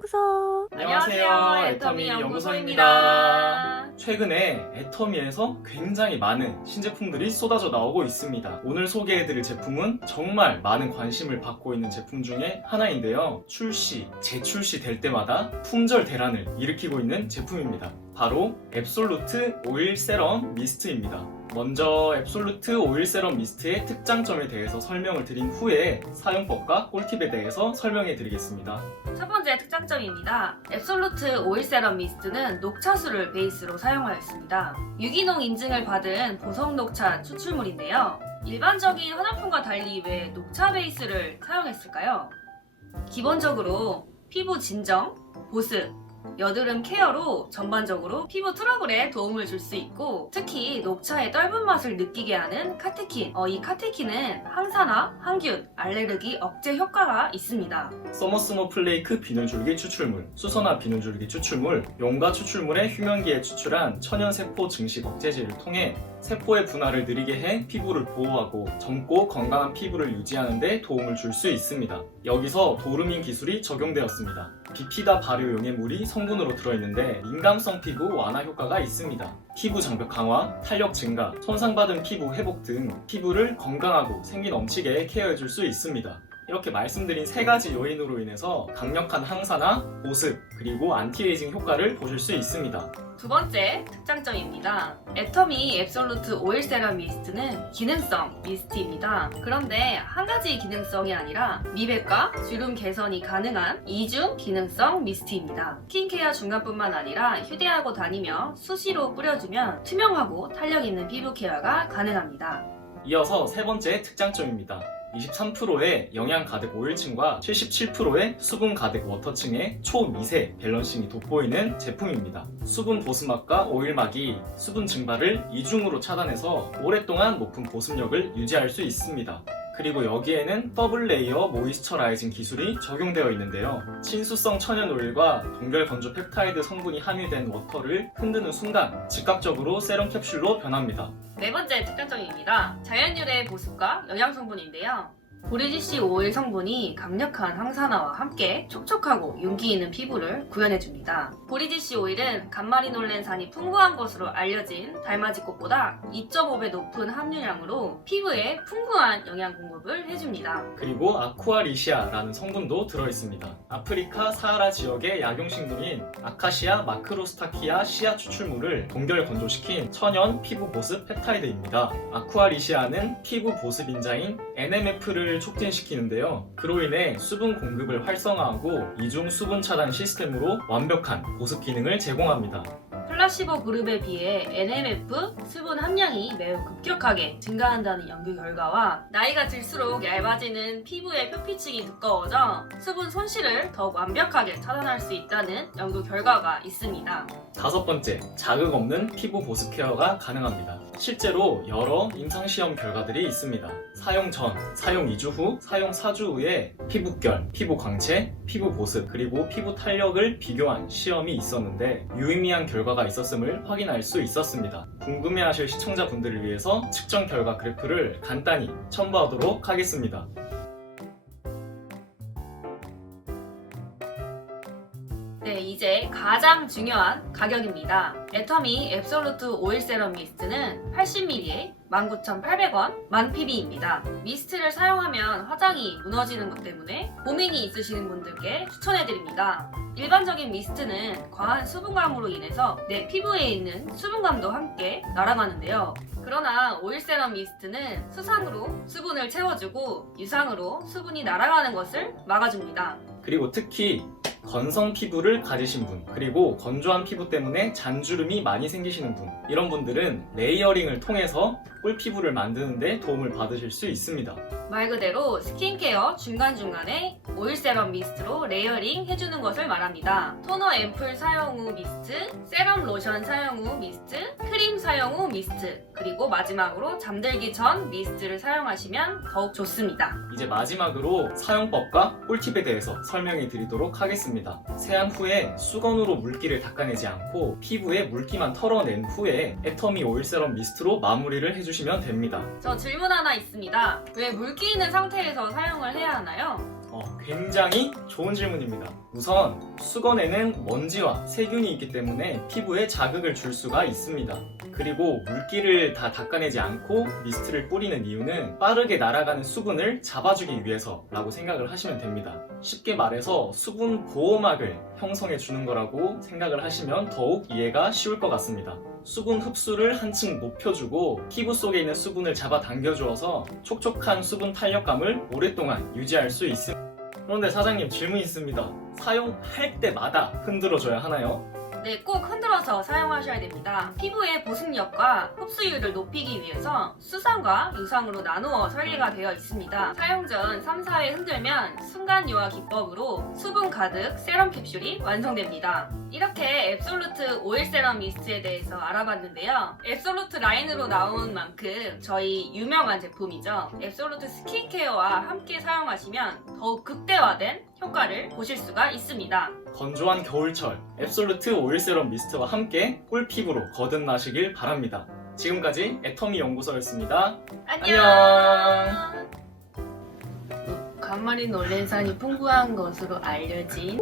연구소. 안녕하세요, 애터미 연구소입니다. 최근에 애터미에서 굉장히 많은 신제품들이 쏟아져 나오고 있습니다. 오늘 소개해드릴 제품은 정말 많은 관심을 받고 있는 제품 중에 하나인데요. 재출시 될 때마다 품절 대란을 일으키고 있는 제품입니다. 바로 앱솔루트 오일 세럼 미스트입니다. 먼저 앱솔루트 오일 세럼 미스트의 특장점에 대해서 설명을 드린 후에 사용법과 꿀팁에 대해서 설명해 드리겠습니다. 첫 번째 특장점입니다. 앱솔루트 오일 세럼 미스트는 녹차수를 베이스로 사용하였습니다. 유기농 인증을 받은 보석 녹차 추출물인데요. 일반적인 화장품과 달리 왜 녹차 베이스를 사용했을까요? 기본적으로 피부 진정, 보습, 여드름 케어로 전반적으로 피부 트러블에 도움을 줄 수 있고, 특히 녹차의 떫은 맛을 느끼게 하는 카테킨, 이 카테킨은 항산화, 항균, 알레르기 억제 효과가 있습니다. 서머스노 플레이크 비누줄기 추출물, 수선화 비누줄기 추출물, 용과 추출물의 휴면기에 추출한 천연세포 증식 억제제를 통해 세포의 분화를 느리게 해 피부를 보호하고 젊고 건강한 피부를 유지하는 데 도움을 줄 수 있습니다. 여기서 도르민 기술이 적용되었습니다. 비피다 발효용의 물이 성분으로 들어있는데 민감성 피부 완화 효과가 있습니다. 피부 장벽 강화, 탄력 증가, 손상받은 피부 회복 등 피부를 건강하고 생기 넘치게 케어해줄 수 있습니다. 이렇게 말씀드린 세 가지 요인으로 인해서 강력한 항산화, 보습, 그리고 안티에이징 효과를 보실 수 있습니다. 두 번째 특장점입니다. 애터미 앱솔루트 오일 세럼 미스트는 기능성 미스트입니다. 그런데 한 가지 기능성이 아니라 미백과 주름 개선이 가능한 이중 기능성 미스트입니다. 스킨케어 중간뿐만 아니라 휴대하고 다니며 수시로 뿌려주면 투명하고 탄력 있는 피부 케어가 가능합니다. 이어서 세 번째 특장점입니다. 23%의 영양 가득 오일층과 77%의 수분 가득 워터층의 초미세 밸런싱이 돋보이는 제품입니다. 수분 보습막과 오일막이 수분 증발을 이중으로 차단해서 오랫동안 높은 보습력을 유지할 수 있습니다. 그리고 여기에는 더블 레이어 모이스처라이징 기술이 적용되어 있는데요. 친수성 천연 오일과 동결 건조 펩타이드 성분이 함유된 워터를 흔드는 순간 즉각적으로 세럼 캡슐로 변합니다. 네 번째 특장점입니다. 자연유래 보습과 영양 성분인데요. 보리지씨 오일 성분이 강력한 항산화와 함께 촉촉하고 윤기 있는 피부를 구현해줍니다. 보리지씨 오일은 감마리놀렌산이 풍부한 것으로 알려진 달맞이꽃보다 2.5배 높은 함유량으로 피부에 풍부한 영양 공급을 해줍니다. 그리고 아쿠아리시아라는 성분도 들어있습니다. 아프리카 사하라 지역의 약용식물인 아카시아 마크로스타키아 씨앗 추출물을 동결 건조시킨 천연 피부 보습 펩타이드입니다. 아쿠아리시아는 피부 보습 인자인 NMF를 촉진시키는데요. 그로 인해 수분 공급을 활성화하고 이중 수분 차단 시스템으로 완벽한 보습 기능을 제공합니다. 플라시보 그룹에 비해 NMF 수분 함량이 매우 급격하게 증가한다는 연구 결과와 나이가 들수록 얇아지는 피부의 표피층이 두꺼워져 수분 손실을 더욱 완벽하게 차단할 수 있다는 연구 결과가 있습니다. 다섯 번째, 자극 없는 피부 보습 케어가 가능합니다. 실제로 여러 임상시험 결과들이 있습니다. 사용 전, 사용 2주 후, 사용 4주 후에 피부결, 피부 광채, 피부 보습, 그리고 피부 탄력을 비교한 시험이 있었는데 유의미한 결과가 있었음을 확인할 수 있었습니다. 궁금해하실 시청자분들을 위해서 측정 결과 그래프를 간단히 첨부하도록 하겠습니다. 네, 이제 가장 중요한 가격입니다. 애터미 앱솔루트 오일 세럼 미스트는 80ml에 19,800원 만PB입니다. 미스트를 사용하면 화장이 무너지는 것 때문에 고민이 있으시는 분들께 추천해드립니다. 일반적인 미스트는 과한 수분감으로 인해서 내 피부에 있는 수분감도 함께 날아가는데요. 그러나 오일 세럼 미스트는 수상으로 수분을 채워주고 유상으로 수분이 날아가는 것을 막아줍니다. 그리고 특히 건성 피부를 가지신 분, 그리고 건조한 피부 때문에 잔주름이 많이 생기시는 분, 이런 분들은 레이어링을 통해서 꿀피부를 만드는 데 도움을 받으실 수 있습니다. 말 그대로 스킨케어 중간중간에 오일 세럼 미스트로 레이어링 해주는 것을 말합니다. 토너 앰플 사용 후 미스트, 세럼 로션 사용 후 미스트, 크림 사용 후 미스트, 그리고 마지막으로 잠들기 전 미스트를 사용하시면 더욱 좋습니다. 이제 마지막으로 사용법과 꿀팁에 대해서 설명해 드리도록 하겠습니다. 세안 후에 수건으로 물기를 닦아내지 않고 피부에 물기만 털어낸 후에 애터미 오일 세럼 미스트로 마무리를 해주시면 됩니다. 저 질문 하나 있습니다. 왜 물기 있는 상태에서 사용을 해야 하나요? 굉장히 좋은 질문입니다. 우선 수건에는 먼지와 세균이 있기 때문에 피부에 자극을 줄 수가 있습니다. 그리고 물기를 다 닦아내지 않고 미스트를 뿌리는 이유는 빠르게 날아가는 수분을 잡아주기 위해서라고 생각을 하시면 됩니다. 쉽게 말해서 수분 보호막을 형성해 주는 거라고 생각을 하시면 더욱 이해가 쉬울 것 같습니다. 수분 흡수를 한층 높여주고 피부 속에 있는 수분을 잡아당겨주어서 촉촉한 수분 탄력감을 오랫동안 유지할 수 있습니다. 그런데 사장님, 질문 있습니다. 사용할 때마다 흔들어줘야 하나요? 네, 꼭 흔들어서 사용하셔야 됩니다. 피부의 보습력과 흡수율을 높이기 위해서 수상과 유상으로 나누어 설계가 되어 있습니다. 사용 전 3, 4회 흔들면 순간 유화 기법으로 수분 가득 세럼 캡슐이 완성됩니다. 이렇게 앱솔루트 오일 세럼 미스트에 대해서 알아봤는데요. 앱솔루트 라인으로 나온 만큼 저희 유명한 제품이죠. 앱솔루트 스킨케어와 함께 사용하시면 더욱 극대화된 효과를 보실 수가 있습니다. 건조한 겨울철 앱솔루트 오일 세럼 미스트와 함께 꿀피부로 거듭나시길 바랍니다. 지금까지 애터미 연구소였습니다. 안녕! 간말이 논랜산이 풍부한 것으로 알려진